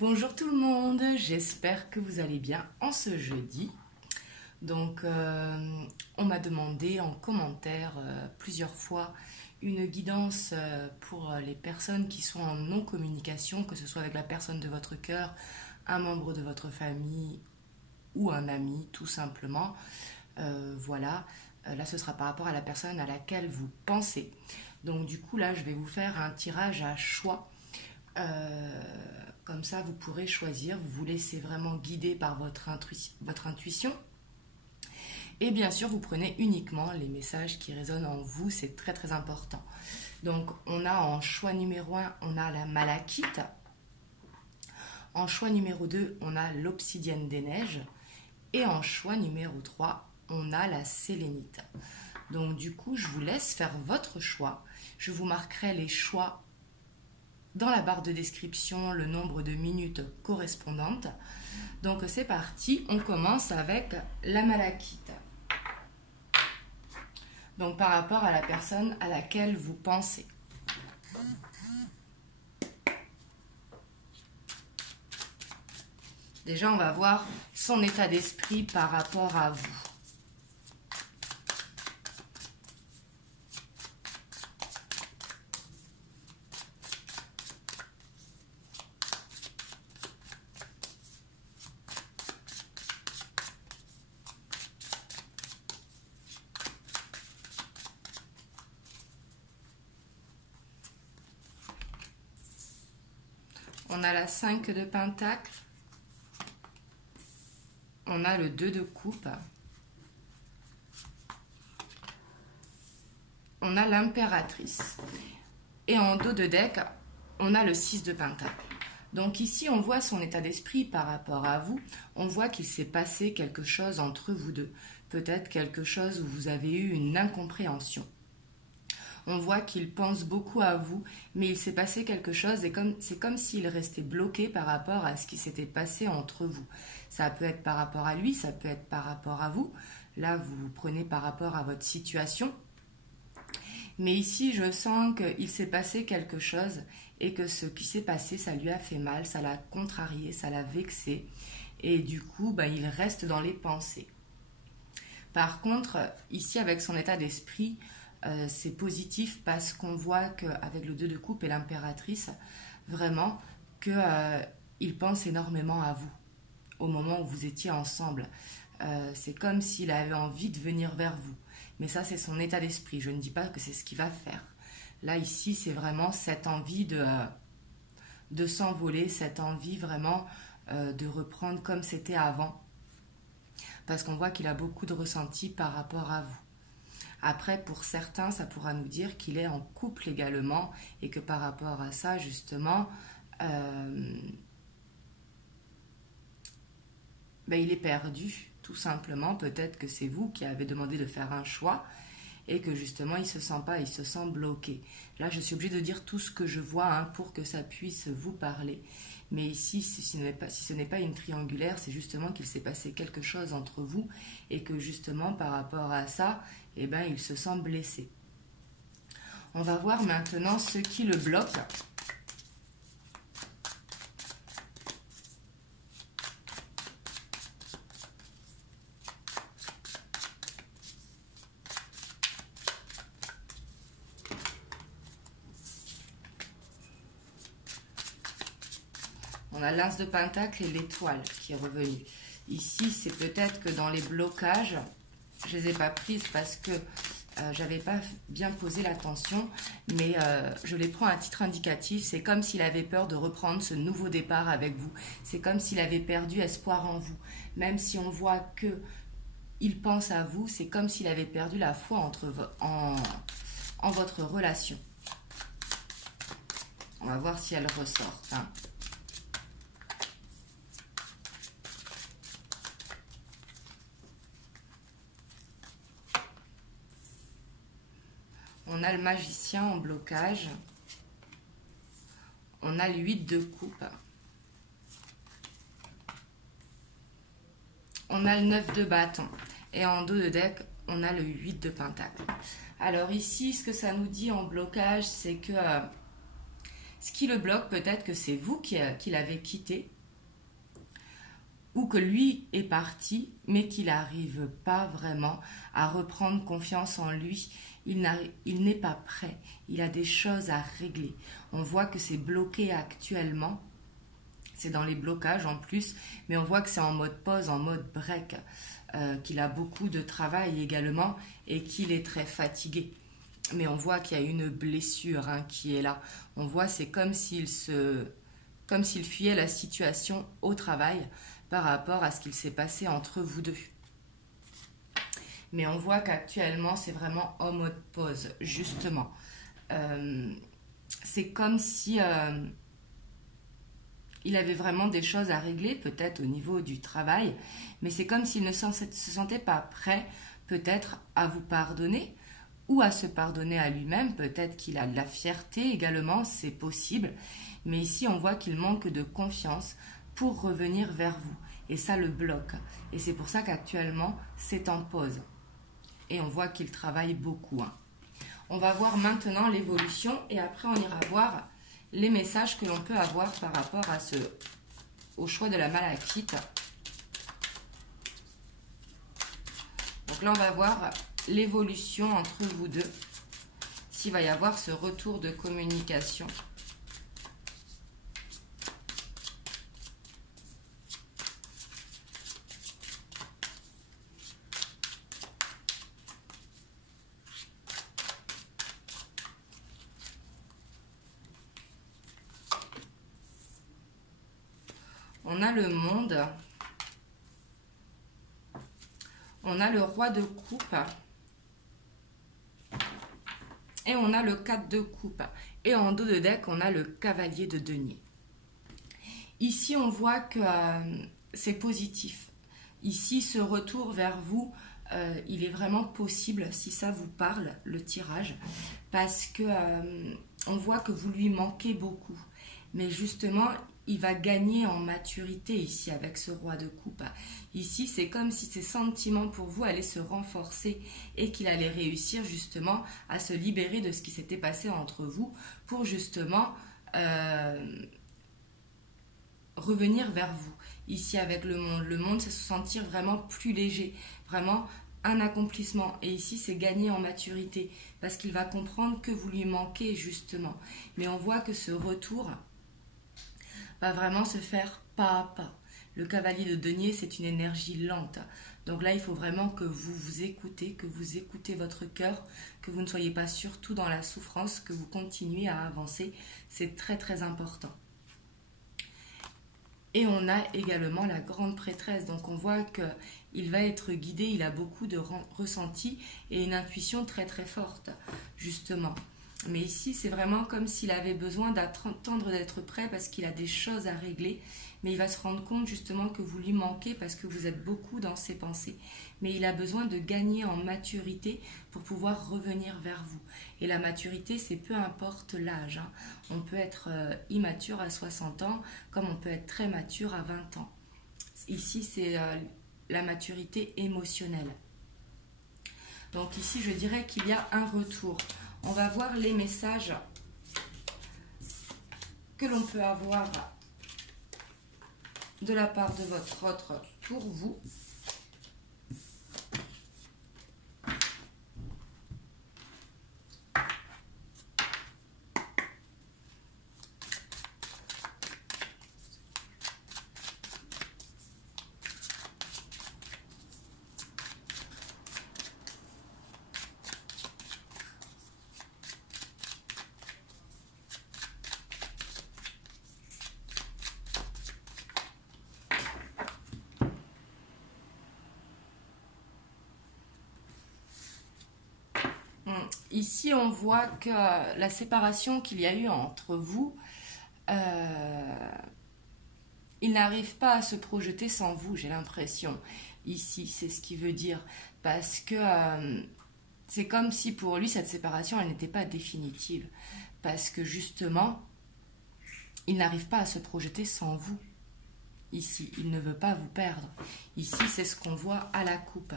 Bonjour tout le monde, j'espère que vous allez bien en ce jeudi. Donc, on m'a demandé en commentaire plusieurs fois une guidance pour les personnes qui sont en non-communication, que ce soit avec la personne de votre cœur, un membre de votre famille ou un ami, tout simplement. Voilà. Là, ce sera par rapport à la personne à laquelle vous pensez. Donc, du coup, là, je vais vous faire un tirage à choix. Comme ça, vous pourrez choisir, vous vous laissez vraiment guider par votre intuition. Et bien sûr, vous prenez uniquement les messages qui résonnent en vous, c'est très très important. Donc, on a en choix numéro 1, on a la malachite. En choix numéro 2, on a l'obsidienne des neiges. Et en choix numéro 3, on a la sélénite. Donc, du coup, je vous laisse faire votre choix. Je vous marquerai les choix dans la barre de description, le nombre de minutes correspondantes. Donc c'est parti, on commence avec la malachite. Donc par rapport à la personne à laquelle vous pensez. Déjà, on va voir son état d'esprit par rapport à vous. On a la 5 de Pentacle. On a le 2 de coupe. On a l'impératrice. Et en dos de deck, on a le 6 de Pentacle. Donc ici, on voit son état d'esprit par rapport à vous. On voit qu'il s'est passé quelque chose entre vous deux. Peut-être quelque chose où vous avez eu une incompréhension. On voit qu'il pense beaucoup à vous, mais il s'est passé quelque chose et c'est comme s'il restait bloqué par rapport à ce qui s'était passé entre vous. Ça peut être par rapport à lui, ça peut être par rapport à vous. Là, vous vous prenez par rapport à votre situation. Mais ici, je sens qu'il s'est passé quelque chose et que ce qui s'est passé, ça lui a fait mal, ça l'a contrarié, ça l'a vexé. Et du coup, il reste dans les pensées. Par contre, ici, avec son état d'esprit, c'est positif parce qu'on voit qu'avec le 2 de coupe et l'impératrice, vraiment, qu'il pense énormément à vous au moment où vous étiez ensemble. C'est comme s'il avait envie de venir vers vous. Mais ça, c'est son état d'esprit. Je ne dis pas que c'est ce qu'il va faire. Là, ici, c'est vraiment cette envie de s'envoler, cette envie vraiment de reprendre comme c'était avant. Parce qu'on voit qu'il a beaucoup de ressenti par rapport à vous. Après, pour certains, ça pourra nous dire qu'il est en couple également et que par rapport à ça, justement, il est perdu, tout simplement. Peut-être que c'est vous qui avez demandé de faire un choix et que justement, il ne se sent pas, il se sent bloqué. Là, je suis obligée de dire tout ce que je vois pour que ça puisse vous parler. Mais ici, si ce n'est pas une triangulaire, c'est justement qu'il s'est passé quelque chose entre vous et que justement, par rapport à ça, il se sent blessé. On va voir maintenant ce qui le bloque. On a l'As de Pentacle et l'étoile qui est revenue. Ici, c'est peut-être que dans les blocages, je ne les ai pas prises parce que j'avais pas bien posé l'attention, mais je les prends à titre indicatif. C'est comme s'il avait peur de reprendre ce nouveau départ avec vous. C'est comme s'il avait perdu espoir en vous. Même si on voit que il pense à vous, c'est comme s'il avait perdu la foi en votre relation. On va voir si elle ressort. On a le magicien en blocage. On a le 8 de coupe. On a le 9 de bâton. Et en dos de deck, on a le 8 de pentacle. Alors ici, ce que ça nous dit en blocage, c'est que Ce qui le bloque, peut-être que c'est vous qui l'avez quitté, ou que lui est parti, mais qu'il n'arrive pas vraiment à reprendre confiance en lui. Il n'est pas prêt, il a des choses à régler. On voit que c'est bloqué actuellement, c'est dans les blocages en plus, mais on voit que c'est en mode pause, en mode break, qu'il a beaucoup de travail également et qu'il est très fatigué. Mais on voit qu'il y a une blessure qui est là. On voit c'est comme s'il fuyait la situation au travail par rapport à ce qu'il s'est passé entre vous deux. Mais on voit qu'actuellement, c'est vraiment en mode pause, justement. C'est comme si il avait vraiment des choses à régler, peut-être au niveau du travail, mais c'est comme s'il ne se sentait pas prêt, peut-être, à vous pardonner ou à se pardonner à lui-même. Peut-être qu'il a de la fierté également, c'est possible. Mais ici, on voit qu'il manque de confiance pour revenir vers vous. Et ça le bloque. Et c'est pour ça qu'actuellement, c'est en pause. Et on voit qu'il travaille beaucoup. On va voir maintenant l'évolution et après on ira voir les messages que l'on peut avoir par rapport au choix de la malachite. Donc là, on va voir l'évolution entre vous deux, s'il va y avoir ce retour de communication. On a le monde, on a le roi de coupe et on a le 4 de coupe. Et en dos de deck, on a le cavalier de denier. Ici, on voit que c'est positif. Ici, ce retour vers vous, il est vraiment possible si ça vous parle, le tirage, parce que on voit que vous lui manquez beaucoup. Mais justement, il va gagner en maturité ici avec ce roi de coupe. Ici, c'est comme si ses sentiments pour vous allaient se renforcer et qu'il allait réussir justement à se libérer de ce qui s'était passé entre vous pour justement revenir vers vous. Ici, avec le monde, c'est se sentir vraiment plus léger, vraiment un accomplissement. Et ici, c'est gagner en maturité parce qu'il va comprendre que vous lui manquez justement. Mais on voit que ce retour va vraiment se faire pas à pas. Le cavalier de denier, c'est une énergie lente. Donc là, il faut vraiment que vous vous écoutez, que vous écoutez votre cœur, que vous ne soyez pas surtout dans la souffrance, que vous continuez à avancer. C'est très très important. Et on a également la grande prêtresse. Donc on voit qu'il va être guidé, il a beaucoup de ressenti et une intuition très très forte, justement. Mais ici, c'est vraiment comme s'il avait besoin d'attendre d'être prêt parce qu'il a des choses à régler. Mais il va se rendre compte justement que vous lui manquez parce que vous êtes beaucoup dans ses pensées. Mais il a besoin de gagner en maturité pour pouvoir revenir vers vous. Et la maturité, c'est peu importe l'âge. On peut être immature à 60 ans comme on peut être très mature à 20 ans. Ici, c'est la maturité émotionnelle. Donc ici, je dirais qu'il y a un retour. On va voir les messages que l'on peut avoir de la part de votre autre pour vous. Ici, on voit que la séparation qu'il y a eu entre vous, il n'arrive pas à se projeter sans vous, j'ai l'impression. Ici, c'est ce qu'il veut dire. Parce que c'est comme si pour lui, cette séparation, elle n'était pas définitive. Parce que justement, il n'arrive pas à se projeter sans vous. Ici, il ne veut pas vous perdre. Ici, c'est ce qu'on voit à la coupe.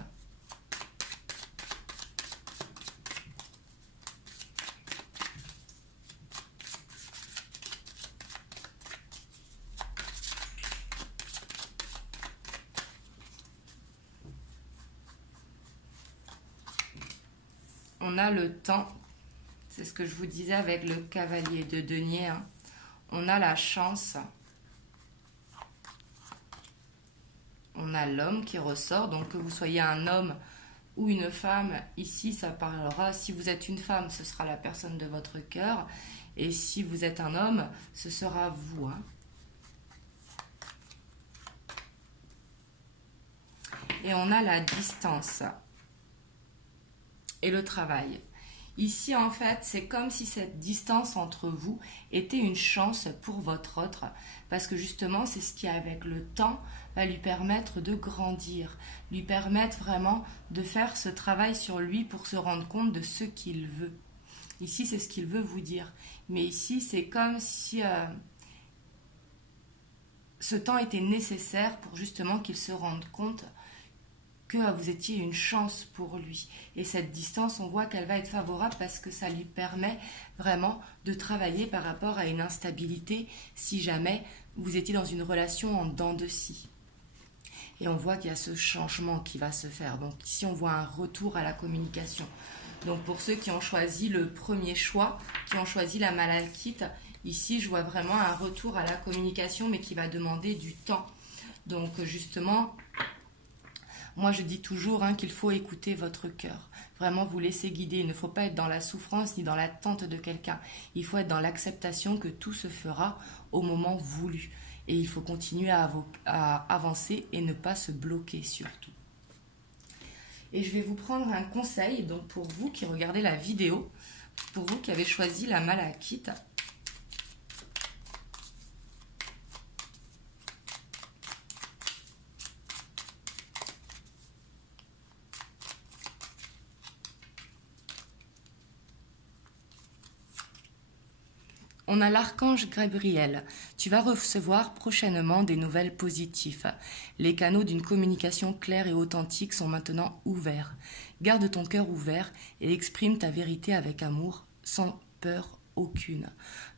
on a le temps. C'est ce que je vous disais avec le cavalier de denier. Hein. On a la chance. On a l'homme qui ressort. Donc que vous soyez un homme ou une femme, ici ça parlera. Si vous êtes une femme, ce sera la personne de votre cœur. Et si vous êtes un homme, ce sera vous. Hein. Et on a la distance et le travail. Ici, en fait, c'est comme si cette distance entre vous était une chance pour votre autre. Parce que justement, c'est ce qui, avec le temps, va lui permettre de grandir. Lui permettre vraiment de faire ce travail sur lui pour se rendre compte de ce qu'il veut. Ici, c'est ce qu'il veut vous dire. Mais ici, c'est comme si ce temps était nécessaire pour justement qu'il se rende compte que vous étiez une chance pour lui. Et cette distance, on voit qu'elle va être favorable parce que ça lui permet vraiment de travailler par rapport à une instabilité si jamais vous étiez dans une relation en dents de scie. Et on voit qu'il y a ce changement qui va se faire. Donc ici, on voit un retour à la communication. Donc pour ceux qui ont choisi le premier choix, qui ont choisi la malachite, ici, je vois vraiment un retour à la communication, mais qui va demander du temps. Donc justement, moi, je dis toujours qu'il faut écouter votre cœur. Vraiment, vous laisser guider. Il ne faut pas être dans la souffrance ni dans l'attente de quelqu'un. Il faut être dans l'acceptation que tout se fera au moment voulu. Et il faut continuer à avancer et ne pas se bloquer surtout. Et je vais vous prendre un conseil donc pour vous qui regardez la vidéo, pour vous qui avez choisi la malachite. On a l'archange Gabriel. Tu vas recevoir prochainement des nouvelles positives. Les canaux d'une communication claire et authentique sont maintenant ouverts. Garde ton cœur ouvert et exprime ta vérité avec amour, sans peur aucune.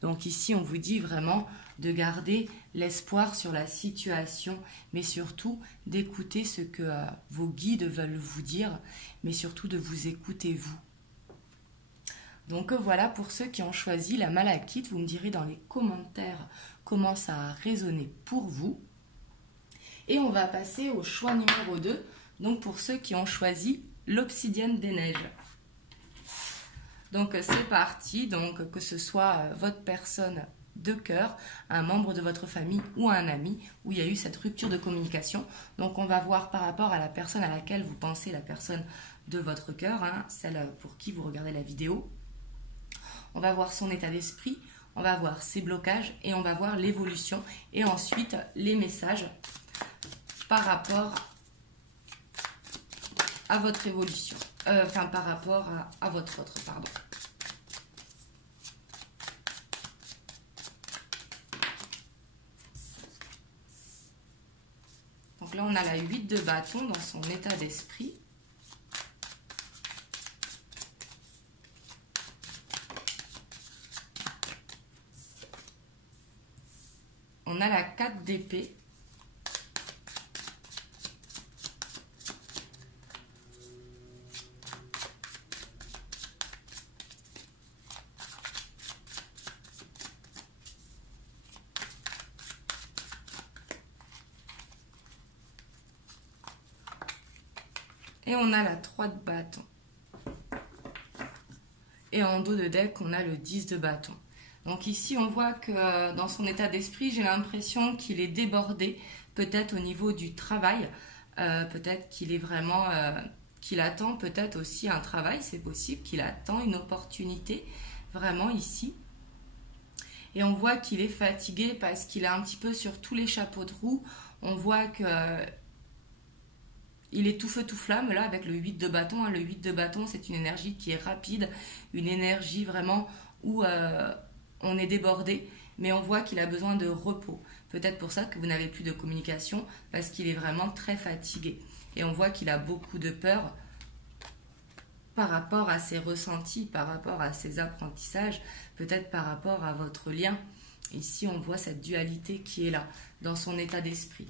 Donc ici, on vous dit vraiment de garder l'espoir sur la situation, mais surtout d'écouter ce que vos guides veulent vous dire, mais surtout de vous écouter vous. Donc voilà pour ceux qui ont choisi la malachite, vous me direz dans les commentaires comment ça a résonné pour vous. Et on va passer au choix numéro 2, donc pour ceux qui ont choisi l'obsidienne des neiges. Donc c'est parti, donc que ce soit votre personne de cœur, un membre de votre famille ou un ami où il y a eu cette rupture de communication. Donc on va voir par rapport à la personne à laquelle vous pensez, la personne de votre cœur, celle pour qui vous regardez la vidéo. On va voir son état d'esprit, on va voir ses blocages et on va voir l'évolution et ensuite les messages par rapport à votre évolution, par rapport à votre autre, pardon. Donc là, on a la 8 de bâton dans son état d'esprit. On a la 4 d'épée. Et on a la 3 de bâton. Et en dos de deck, on a le 10 de bâton. Donc ici, on voit que dans son état d'esprit, j'ai l'impression qu'il est débordé, peut-être au niveau du travail, peut-être qu'il est vraiment, qu'il attend peut-être aussi un travail, c'est possible, qu'il attend une opportunité, vraiment ici. Et on voit qu'il est fatigué parce qu'il est un petit peu sur tous les chapeaux de roue. On voit que il est tout feu tout flamme là avec le 8 de bâton. Le 8 de bâton, c'est une énergie qui est rapide, une énergie vraiment où on est débordé, mais on voit qu'il a besoin de repos. Peut-être pour ça que vous n'avez plus de communication, parce qu'il est vraiment très fatigué. Et on voit qu'il a beaucoup de peur par rapport à ses ressentis, par rapport à ses apprentissages, peut-être par rapport à votre lien. Ici, on voit cette dualité qui est là, dans son état d'esprit.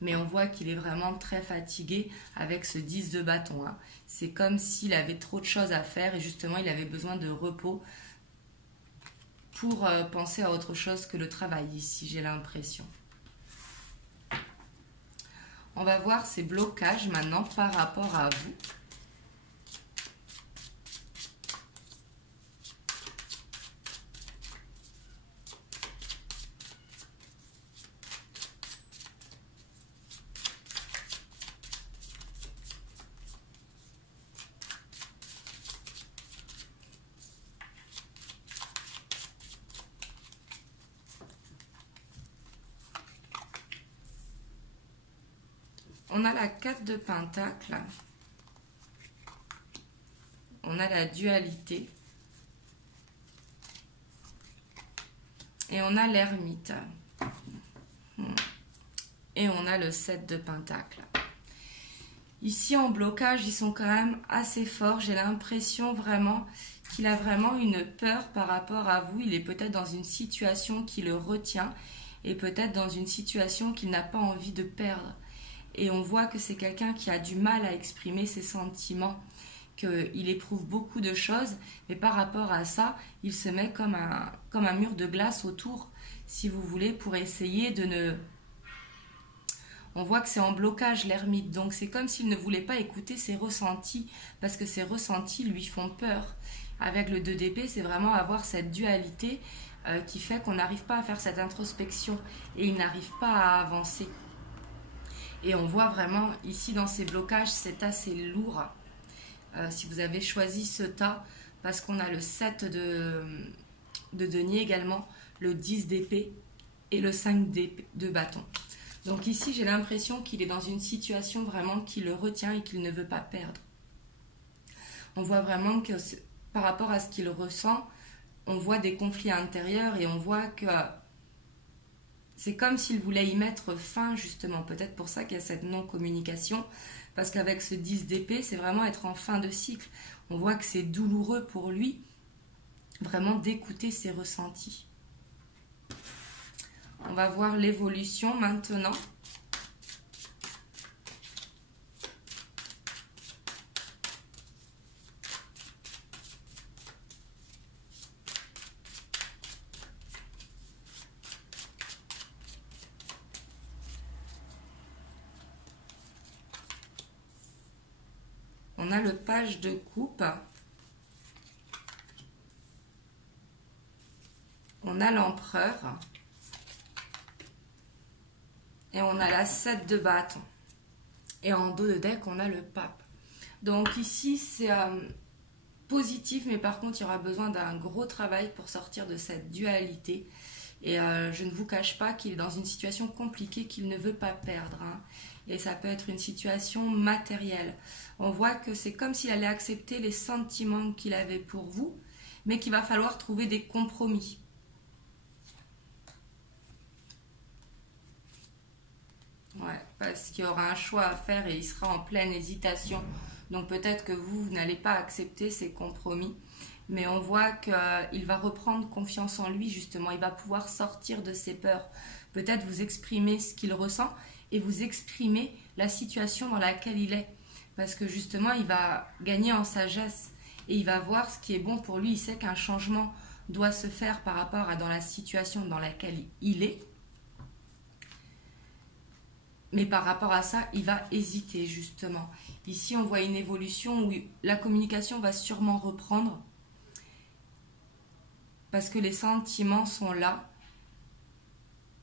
mais on voit qu'il est vraiment très fatigué avec ce 10 de bâton. Hein. C'est comme s'il avait trop de choses à faire et justement il avait besoin de repos pour penser à autre chose que le travail ici, j'ai l'impression. On va voir ces blocages maintenant par rapport à vous. On a la 4 de Pentacle, on a la dualité et on a l'ermite et on a le 7 de Pentacle. Ici en blocage, ils sont quand même assez forts. J'ai l'impression vraiment qu'il a vraiment une peur par rapport à vous. Il est peut-être dans une situation qui le retient et peut-être dans une situation qu'il n'a pas envie de perdre. Et on voit que c'est quelqu'un qui a du mal à exprimer ses sentiments, qu'il éprouve beaucoup de choses, mais par rapport à ça, il se met comme un mur de glace autour, si vous voulez, pour essayer de ne... On voit que c'est en blocage l'ermite, donc c'est comme s'il ne voulait pas écouter ses ressentis, parce que ses ressentis lui font peur. Avec le 2 d'épée, c'est vraiment avoir cette dualité qui fait qu'on n'arrive pas à faire cette introspection et il n'arrive pas à avancer. Et on voit vraiment ici dans ces blocages, c'est assez lourd. Si vous avez choisi ce tas, parce qu'on a le 7 de denier également, le 10 d'épée et le 5 de bâton. Donc ici, j'ai l'impression qu'il est dans une situation vraiment qui le retient et qu'il ne veut pas perdre. On voit vraiment que par rapport à ce qu'il ressent, on voit des conflits intérieurs et on voit que c'est comme s'il voulait y mettre fin, justement. Peut-être pour ça qu'il y a cette non-communication. Parce qu'avec ce 10 d'épée, c'est vraiment être en fin de cycle. On voit que c'est douloureux pour lui, vraiment d'écouter ses ressentis. On va voir l'évolution maintenant. On a le page de coupe. On a l'empereur. Et on a la 7 de bâton. Et en dos de deck, on a le pape. Donc ici, c'est positif, mais par contre, il y aura besoin d'un gros travail pour sortir de cette dualité. Et je ne vous cache pas qu'il est dans une situation compliquée qu'il ne veut pas perdre. Hein. Et ça peut être une situation matérielle. On voit que c'est comme s'il allait accepter les sentiments qu'il avait pour vous, mais qu'il va falloir trouver des compromis. Ouais, parce qu'il y aura un choix à faire et il sera en pleine hésitation. Donc peut-être que vous n'allez pas accepter ces compromis. Mais on voit qu'il va reprendre confiance en lui, justement. Il va pouvoir sortir de ses peurs. Peut-être vous exprimer ce qu'il ressent et vous exprimer la situation dans laquelle il est. Parce que justement, il va gagner en sagesse et il va voir ce qui est bon pour lui. Il sait qu'un changement doit se faire par rapport à dans la situation dans laquelle il est. Mais par rapport à ça, il va hésiter, justement. Ici, on voit une évolution où la communication va sûrement reprendre. Parce que les sentiments sont là.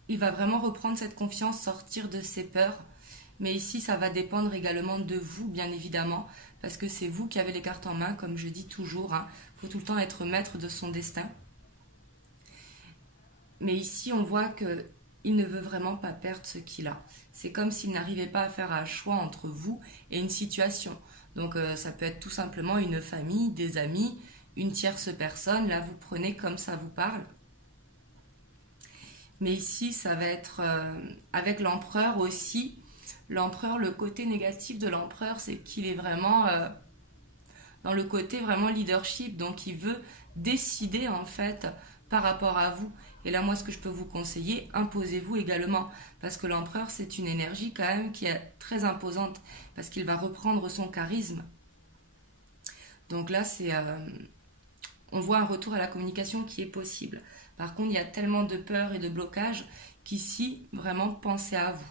Il va vraiment reprendre cette confiance, sortir de ses peurs. Mais ici, ça va dépendre également de vous, bien évidemment. Parce que c'est vous qui avez les cartes en main, comme je dis toujours. Il faut tout le temps être maître de son destin. Mais ici, on voit qu'il ne veut vraiment pas perdre ce qu'il a. C'est comme s'il n'arrivait pas à faire un choix entre vous et une situation. Donc, ça peut être tout simplement une famille, des amis, une tierce personne. Là, vous prenez comme ça vous parle. Mais ici, ça va être avec l'empereur aussi. L'empereur, le côté négatif de l'empereur, c'est qu'il est vraiment dans le côté vraiment leadership. Donc, il veut décider en fait par rapport à vous. Et là, moi, ce que je peux vous conseiller, imposez-vous également. Parce que l'empereur, c'est une énergie quand même qui est très imposante. Parce qu'il va reprendre son charisme. Donc là, on voit un retour à la communication qui est possible. Par contre, il y a tellement de peur et de blocage qu'ici, vraiment, pensez à vous.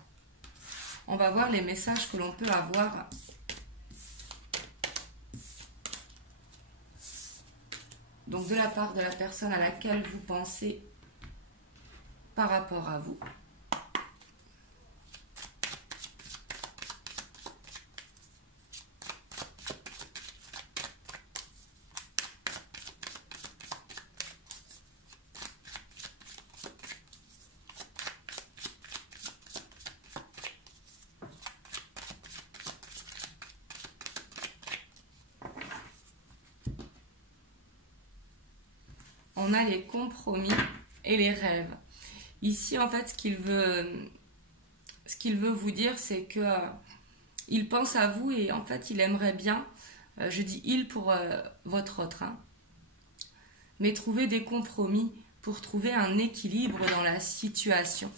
On va voir les messages que l'on peut avoir. Donc, de la part de la personne à laquelle vous pensez par rapport à vous. On a les compromis et les rêves. Ici, en fait, ce qu'il veut vous dire, c'est que il pense à vous et en fait, il aimerait bien, je dis il pour votre autre, hein, mais trouver des compromis pour trouver un équilibre dans la situation.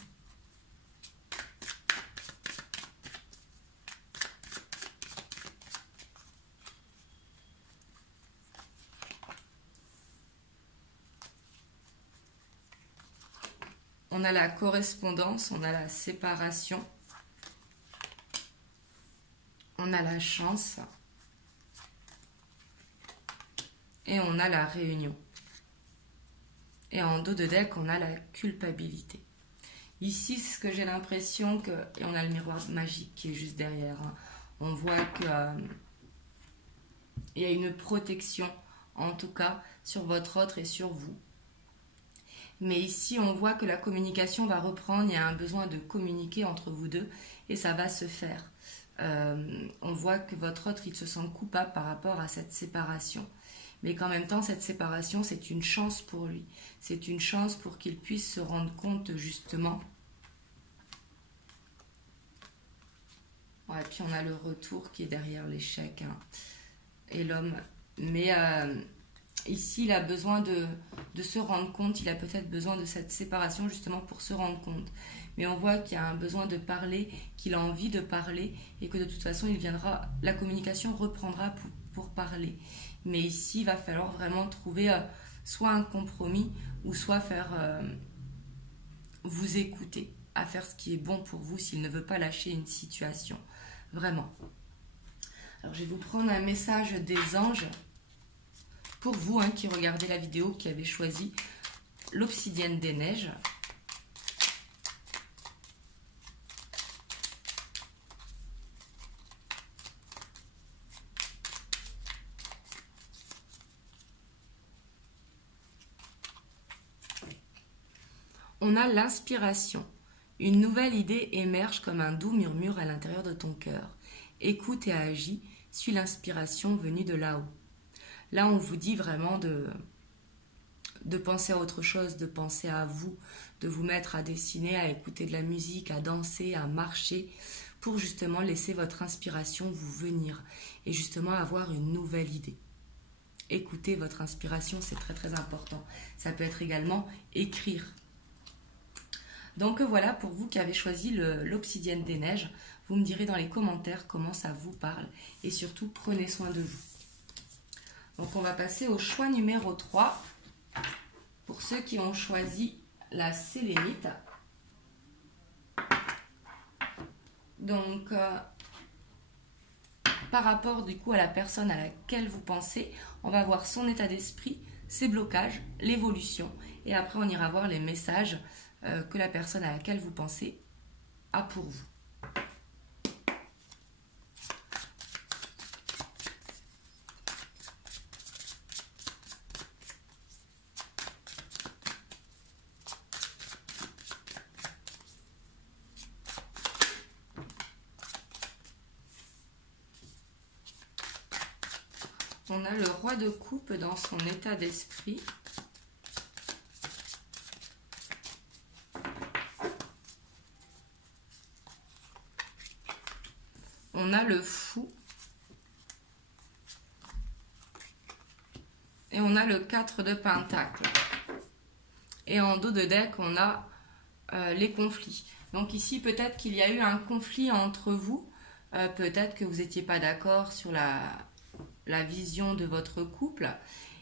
On a la correspondance, on a la séparation, on a la chance et on a la réunion. Et en dos de deck, on a la culpabilité. Ici, c'est ce que j'ai l'impression que... Et on a le miroir magique qui est juste derrière. Hein. On voit que il y a une protection, en tout cas, sur votre autre et sur vous. Mais ici, on voit que la communication va reprendre. Il y a un besoin de communiquer entre vous deux et ça va se faire. On voit que votre autre, il se sent coupable par rapport à cette séparation. Mais qu'en même temps, cette séparation, c'est une chance pour lui. C'est une chance pour qu'il puisse se rendre compte, justement. Ouais, puis on a le retour qui est derrière l'échec, hein, et l'homme. Mais ici, il a besoin de se rendre compte. Il a peut-être besoin de cette séparation, justement, pour se rendre compte. Mais on voit qu'il y a un besoin de parler, qu'il a envie de parler, et que de toute façon, la communication reprendra pour parler. Mais ici, il va falloir vraiment trouver soit un compromis ou soit faire vous écouter, à faire ce qui est bon pour vous s'il ne veut pas lâcher une situation. Vraiment. Alors, je vais vous prendre un message des anges pour vous hein, qui regardez la vidéo, qui avez choisi l'obsidienne des neiges. On a l'inspiration. Une nouvelle idée émerge comme un doux murmure à l'intérieur de ton cœur. Écoute et agis, suis l'inspiration venue de là-haut. Là, on vous dit vraiment de penser à autre chose, de penser à vous, de vous mettre à dessiner, à écouter de la musique, à danser, à marcher, pour justement laisser votre inspiration vous venir et justement avoir une nouvelle idée. Écoutez votre inspiration, c'est très très important. Ça peut être également écrire. Donc voilà, pour vous qui avez choisi l'obsidienne des neiges, vous me direz dans les commentaires comment ça vous parle. Et surtout, prenez soin de vous. Donc on va passer au choix numéro 3. Pour ceux qui ont choisi la sélénite. Donc, par rapport du coup à la personne à laquelle vous pensez, on va voir son état d'esprit, ses blocages, l'évolution. Et après, on ira voir les messages que la personne à laquelle vous pensez a pour vous. On a le roi de coupe dans son état d'esprit. On a le fou. Et on a le 4 de pentacle. Et en dos de deck, on a les conflits. Donc ici, peut-être qu'il y a eu un conflit entre vous. Peut-être que vous n'étiez pas d'accord sur la vision de votre couple.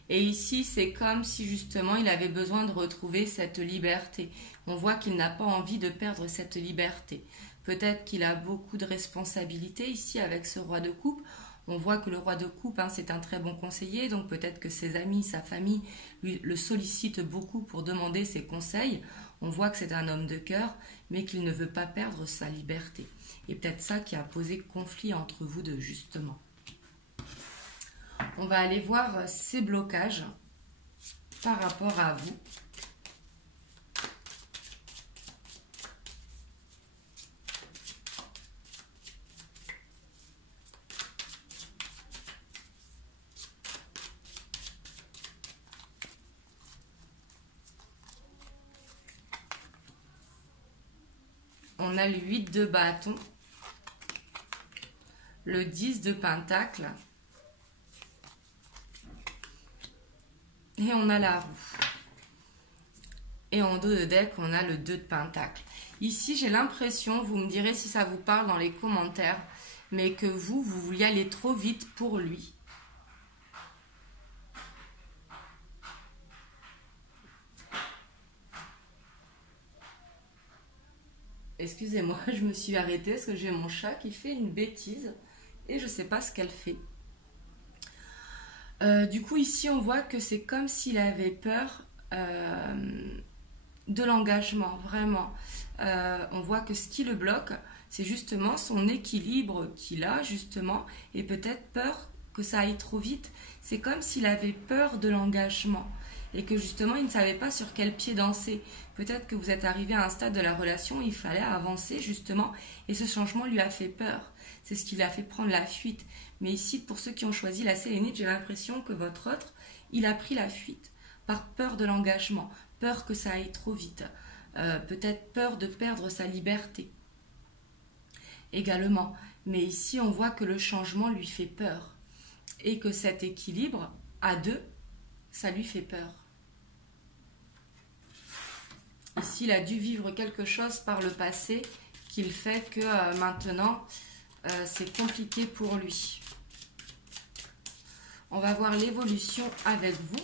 Et ici, c'est comme si justement il avait besoin de retrouver cette liberté. On voit qu'il n'a pas envie de perdre cette liberté. Peut-être qu'il a beaucoup de responsabilités ici avec ce roi de coupe. On voit que le roi de coupe, hein, c'est un très bon conseiller. Donc peut-être que ses amis, sa famille le sollicitent beaucoup pour demander ses conseils. On voit que c'est un homme de cœur, mais qu'il ne veut pas perdre sa liberté. Et peut-être ça qui a posé conflit entre vous deux, justement. On va aller voir ces blocages par rapport à vous. On a le 8 de bâton, le 10 de pentacle et on a la roue. Et en dos de deck, on a le 2 de pentacle. Ici, j'ai l'impression, vous me direz si ça vous parle dans les commentaires, mais que vous vouliez aller trop vite pour lui. Excusez-moi, je me suis arrêtée parce que j'ai mon chat qui fait une bêtise et je ne sais pas ce qu'elle fait. Du coup, ici, on voit que c'est comme s'il avait peur de l'engagement, vraiment. On voit que ce qui le bloque, c'est justement son équilibre qu'il a, justement, et peut-être peur que ça aille trop vite. C'est comme s'il avait peur de l'engagement et que justement, il ne savait pas sur quel pied danser. Peut-être que vous êtes arrivé à un stade de la relation où il fallait avancer, justement, et ce changement lui a fait peur. C'est ce qui lui a fait prendre la fuite. Mais ici, pour ceux qui ont choisi la sélénite, j'ai l'impression que votre autre, il a pris la fuite par peur de l'engagement, peur que ça aille trop vite, peut-être peur de perdre sa liberté également. Mais ici, on voit que le changement lui fait peur et que cet équilibre à deux, ça lui fait peur. Ici, il a dû vivre quelque chose par le passé qu'il fait que maintenant, c'est compliqué pour lui. On va voir l'évolution avec vous.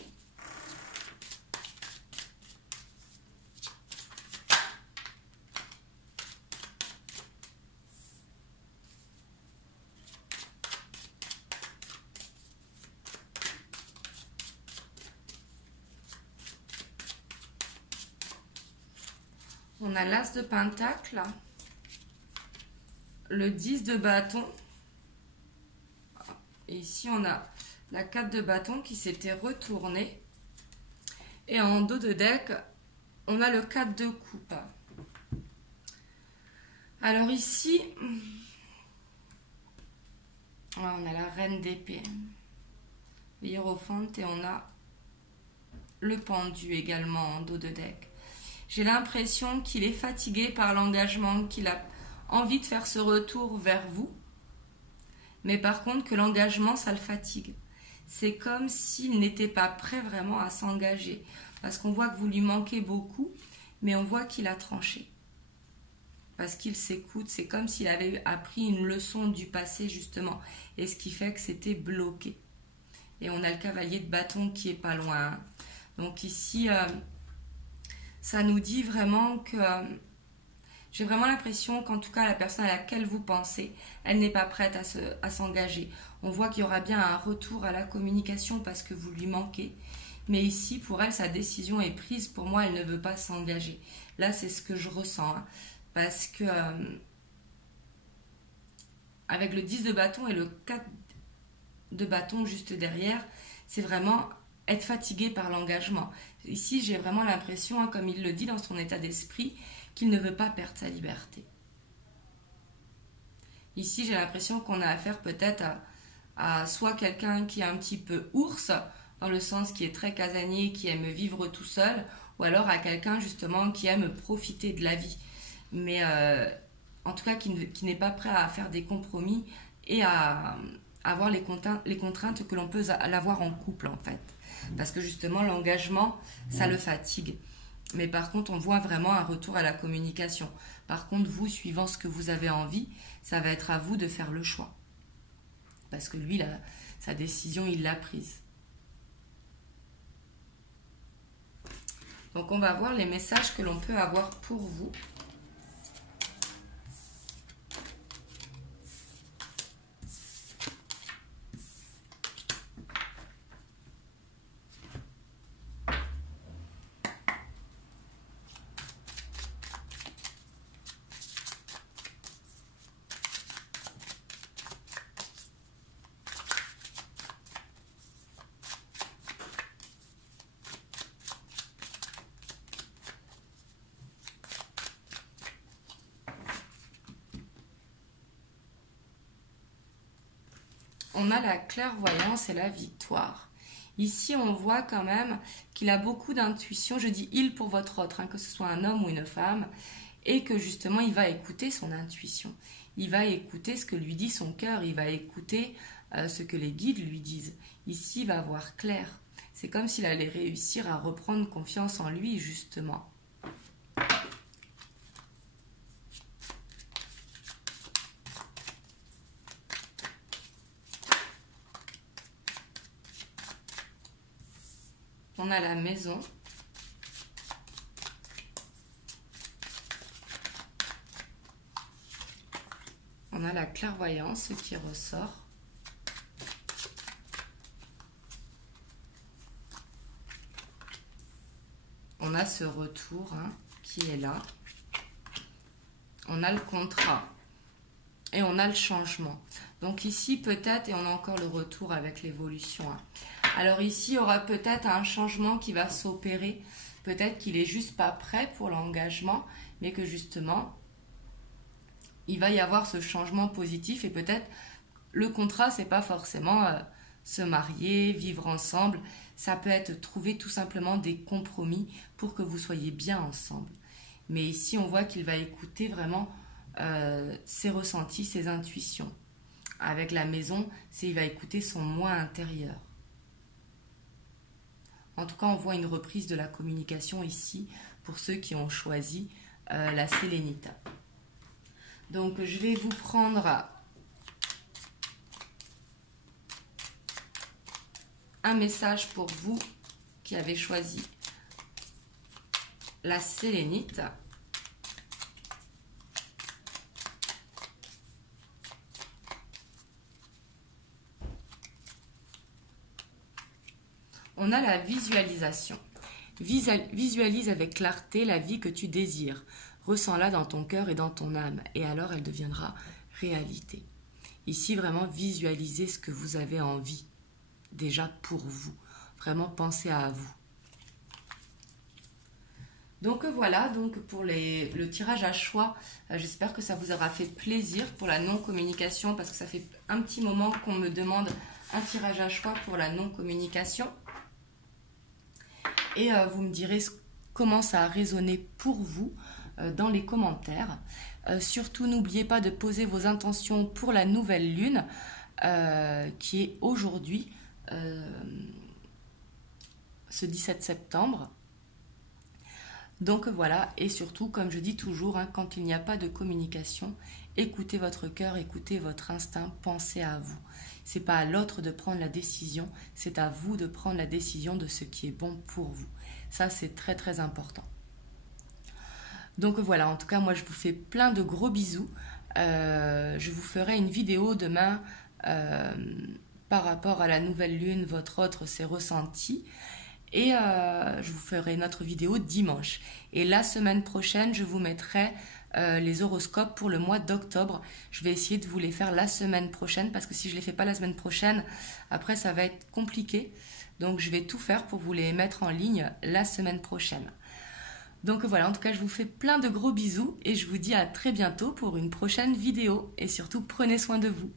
On a l'as de pentacle, le 10 de bâton, et ici on a la 4 de bâton qui s'était retournée, et en dos de deck, on a le 4 de coupe. Alors ici, on a la reine d'épée, l'hiérophante, et on a le pendu également en dos de deck. J'ai l'impression qu'il est fatigué par l'engagement, qu'il a envie de faire ce retour vers vous. Mais par contre, que l'engagement, ça le fatigue. C'est comme s'il n'était pas prêt vraiment à s'engager. Parce qu'on voit que vous lui manquez beaucoup, mais on voit qu'il a tranché. Parce qu'il s'écoute. C'est comme s'il avait appris une leçon du passé, justement. Et ce qui fait que c'était bloqué. Et on a le cavalier de bâton qui est pas loin. Donc ici... ça nous dit vraiment que j'ai vraiment l'impression qu'en tout cas la personne à laquelle vous pensez, elle n'est pas prête à s'engager. On voit qu'il y aura bien un retour à la communication parce que vous lui manquez. Mais ici, pour elle, sa décision est prise. Pour moi, elle ne veut pas s'engager. Là, c'est ce que je ressens. Hein, parce que avec le 10 de bâton et le 4 de bâton juste derrière, c'est vraiment... être fatigué par l'engagement. Ici, j'ai vraiment l'impression, hein, comme il le dit dans son état d'esprit, qu'il ne veut pas perdre sa liberté. Ici, j'ai l'impression qu'on a affaire peut-être à soit quelqu'un qui est un petit peu ours, dans le sens qui est très casanier, qui aime vivre tout seul, ou alors à quelqu'un justement qui aime profiter de la vie. Mais en tout cas, qui n'est pas prêt à faire des compromis et à avoir les contraintes que l'on peut avoir en couple, en fait. Parce que justement, l'engagement, ça le fatigue. Mais par contre, on voit vraiment un retour à la communication. Par contre, vous, suivant ce que vous avez envie, ça va être à vous de faire le choix. Parce que lui, sa décision, il l'a prise. Donc, on va voir les messages que l'on peut avoir pour vous. On a la clairvoyance et la victoire. Ici, on voit quand même qu'il a beaucoup d'intuition. Je dis il pour votre autre, hein, que ce soit un homme ou une femme, et que justement, il va écouter son intuition. Il va écouter ce que lui dit son cœur. Il va écouter ce que les guides lui disent. Ici, il va voir clair. C'est comme s'il allait réussir à reprendre confiance en lui, justement. On a la maison. On a la clairvoyance qui ressort. On a ce retour qui est là. On a le contrat. Et on a le changement. Donc ici, peut-être, et on a encore le retour avec l'évolution. Alors ici, il y aura peut-être un changement qui va s'opérer. Peut-être qu'il n'est juste pas prêt pour l'engagement, mais que justement, il va y avoir ce changement positif. Et peut-être, le contrat, c'est pas forcément se marier, vivre ensemble. Ça peut être trouver tout simplement des compromis pour que vous soyez bien ensemble. Mais ici, on voit qu'il va écouter vraiment ses ressentis, ses intuitions. Avec la maison, il va écouter son moi intérieur. En tout cas, on voit une reprise de la communication ici pour ceux qui ont choisi la sélénite. Donc, je vais vous prendre un message pour vous qui avez choisi la sélénite. On a la visualisation. Visualise avec clarté la vie que tu désires. Ressens-la dans ton cœur et dans ton âme. Et alors, elle deviendra réalité. Ici, vraiment, visualisez ce que vous avez envie. Déjà pour vous. Vraiment, pensez à vous. Donc voilà, donc pour le tirage à choix, j'espère que ça vous aura fait plaisir pour la non-communication. Parce que ça fait un petit moment qu'on me demande un tirage à choix pour la non-communication. Et vous me direz comment ça a résonné pour vous dans les commentaires. Surtout, n'oubliez pas de poser vos intentions pour la nouvelle lune qui est aujourd'hui, ce 17 septembre. Donc voilà, et surtout, comme je dis toujours, quand il n'y a pas de communication, écoutez votre cœur, écoutez votre instinct, pensez à vous. C'est pas à l'autre de prendre la décision, c'est à vous de prendre la décision de ce qui est bon pour vous. Ça, c'est très très important. Donc voilà, en tout cas, moi je vous fais plein de gros bisous. Je vous ferai une vidéo demain par rapport à la nouvelle lune, votre autre s'est ressenti. Et je vous ferai notre vidéo dimanche. Et la semaine prochaine, je vous mettrai les horoscopes pour le mois d'octobre. Je vais essayer de vous les faire la semaine prochaine parce que si je ne les fais pas la semaine prochaine, après ça va être compliqué. Donc je vais tout faire pour vous les mettre en ligne la semaine prochaine. Donc voilà, en tout cas je vous fais plein de gros bisous et je vous dis à très bientôt pour une prochaine vidéo. Et surtout prenez soin de vous.